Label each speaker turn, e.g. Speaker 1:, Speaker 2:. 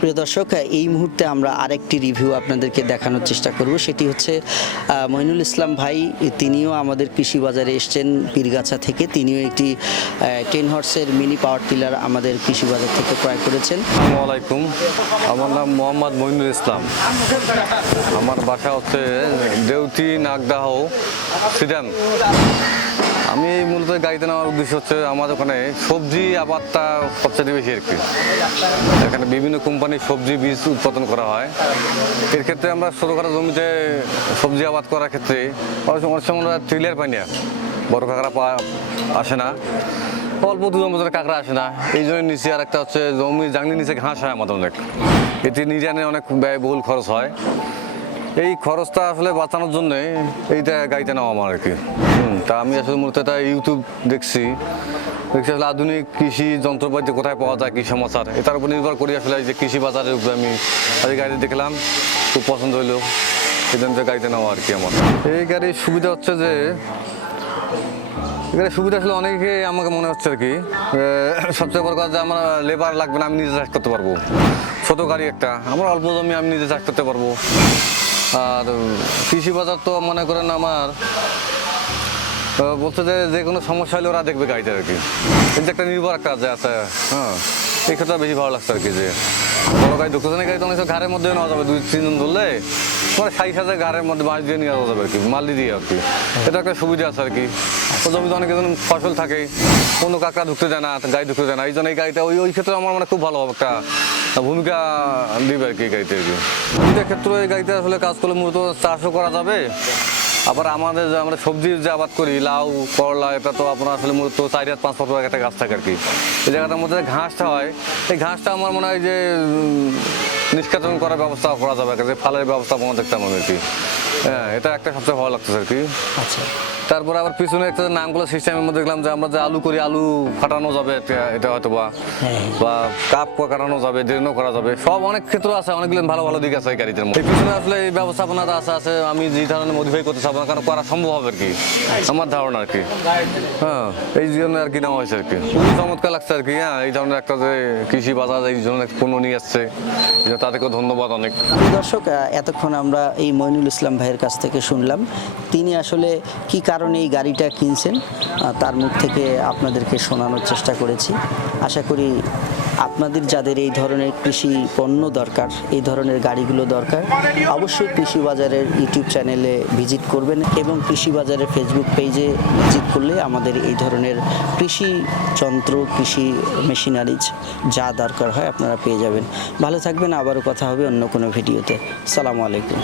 Speaker 1: প্রিয় দর্শক, এই মুহূর্তে আমরা আরেকটি রিভিউ আপনাদেরকে দেখানোর চেষ্টা করব। সেটি হচ্ছে মইনুল ইসলাম ভাই, তিনিও আমাদের কৃষি বাজারে এসছেন পীরগাছা থেকে। তিনিও একটি টেন হর্সের মিনি পাওয়ার টিলার আমাদের কৃষি বাজার থেকে ক্রয় করেছেন।
Speaker 2: আলাইকুম। আমার নাম মোহাম্মদ মইনুল ইসলাম। আমার বাসা হচ্ছে দেউতি নাগদাহ সিডাম আমি এই মূলত গাড়িতে নেওয়ার উদ্দেশ্য হচ্ছে আমার ওখানে সবজি আবাদটা সবচেয়ে বেশি আর কি। এখানে বিভিন্ন কোম্পানির সবজি বীজ উৎপাদন করা হয়। এর ক্ষেত্রে আমরা ছোটোখাটো জমিতে সবজি আবাদ করার ক্ষেত্রে অনেক সময় আমরা ট্রিলিয়ার পাই না। বড় কাঁকড়া পা আসে না। অল্প দু বছরের কাঁকড়া আসে না। এই জন্য নিচে আর একটা হচ্ছে জমি জাংলি নিচে ঘাস হয় আমাদের অনেক। এতে নির্যানে অনেক ব্যয়বহুল খরচ হয়। এই খরচটা আসলে বাঁচানোর জন্য এইটা গাড়িতে নেওয়া আমার আর কি তা আমি আসলে মূলত এটা ইউটিউব দেখছি। দেখছি আসলে আধুনিক কৃষি যন্ত্রপাতি কোথায় পাওয়া যায়, কি সমাচার। এটার উপর নির্ভর করি আসলে যে কৃষি বাজারের উপরে আমি এই গাড়ি দেখলাম, খুব পছন্দ হইল। এই জন্য যে গাড়িতে নেওয়া আর কি আমার। এই গাড়ির সুবিধা হচ্ছে যে এখানে সুবিধা আসলে অনেকে আমাকে মনে হচ্ছে আর কি সবচেয়ে বড় কথা যে আমার লেবার লাগবে না, আমি নিজে চাষ করতে পারব। ছোটো গাড়ি একটা, আমার অল্প জমি আমি নিজে চাষ করতে পারব। আর কৃষি বাজার তো মনে করেন আমার বলছে যে যে কোনো সমস্যা হলে ওরা দেখবে গাড়িটা আর কি। কিন্তু একটা নির্ভর একটা আছে আছে হ্যাঁ এই ক্ষেত্রে বেশি ভালো লাগছে আর কি যে, বড় গাড়ি দুঃখ না গাড়ি তো ঘরের ঘাড়ের মধ্যে নেওয়া যাবে, দুই, তিনজন ধরলে তোমার সাইজ সাথে ঘাড়ের মধ্যে বাঁশ দিয়ে নিয়ে যাওয়া যাবে আর কি, মালি দিয়ে আর কি। এটা একটা সুবিধা আছে আর কি। জমিতে অনেক ফসল থাকে, কোনো কাঁকড়া ঢুকতে দেয় না গাড়ি ঢুকতে দেয় না, এই জন্য এই গাড়িটা, ওই ওই ক্ষেত্রে আমার মানে খুব ভালো একটা ভূমিকা দিবে আর কি এই গাড়িতে আর কি। ক্ষেত্রে এই গাড়িতে আসলে কাজ করলে মূলত চাষও করা যাবে, আবার আমাদের যে আমরা সবজির যে আবাদ করি, লাউ, করলা, এটা তো আপনার আসলে মূলত চার হাত, পাঁচ ফুট একটা গাছ থাকে আর কি। এই জায়গাটার মধ্যে ঘাসটা হয়, এই ঘাসটা আমার মনে হয় যে নিষ্কাশন করার ব্যবস্থা করা যাবে যে ফালের ব্যবস্থা মনে দেখতাম আমি কি। হ্যাঁ এটা একটা সবচেয়ে ভালো লাগতেছে আর কি। আচ্ছা। তারপরে আবার পিছনে একটা নামগুলো সিস্টেমের মধ্যে দেখলাম যে আমরা যে আলু করি আলু ফাটানো যাবে এটা- হয়তো বা হ্যাঁ। বা কাপ কাটানো যাবে ড্রেনও করা যাবে। সব অনেক ক্ষেত্র আছে অনেকগুলো ভালো ভালো দিক আছে এই গাড়িতে এই পিছনে আসলে এই ব্যবস্থাপনাটা আছে আছে আমি যে ধরনের মডিফাই করতে চাবো না কারণ করা সম্ভব হবে আর কি। আমার ধারণা আর কি। হ্যাঁ এই জন্য আর কি নেওয়া হয়েছে আর কি। খুবই চমৎকার লাগছে আর কি হ্যাঁ এই ধরনের একটা যে কৃষি বাজার এই জন্য একটা পণ্য নিয়ে আসছে। তাদেরকেও ধন্যবাদ অনেক।
Speaker 1: দর্শক এতক্ষণ আমরা এই মইনুল ইসলাম ভাইয়ের কাছ থেকে শুনলাম। তিনি আসলে কি কারণে এই গাড়িটা কিনছেন? তার মুখ থেকে আপনাদেরকে শোনানোর চেষ্টা করেছি। আশা করি আপনাদের যাদের এই ধরনের কৃষি পণ্য দরকার, এই ধরনের গাড়িগুলো দরকার, অবশ্যই কৃষি বাজারের ইউটিউব চ্যানেলে ভিজিট করবেন এবং কৃষি বাজারের ফেসবুক পেজে ভিজিট করলে আমাদের এই ধরনের কৃষি যন্ত্র, কৃষি মেশিনারিজ যা দরকার হয় আপনারা পেয়ে যাবেন। ভালো থাকবেন, আবারও কথা হবে অন্য কোনো ভিডিওতে। সালামু আলাইকুম।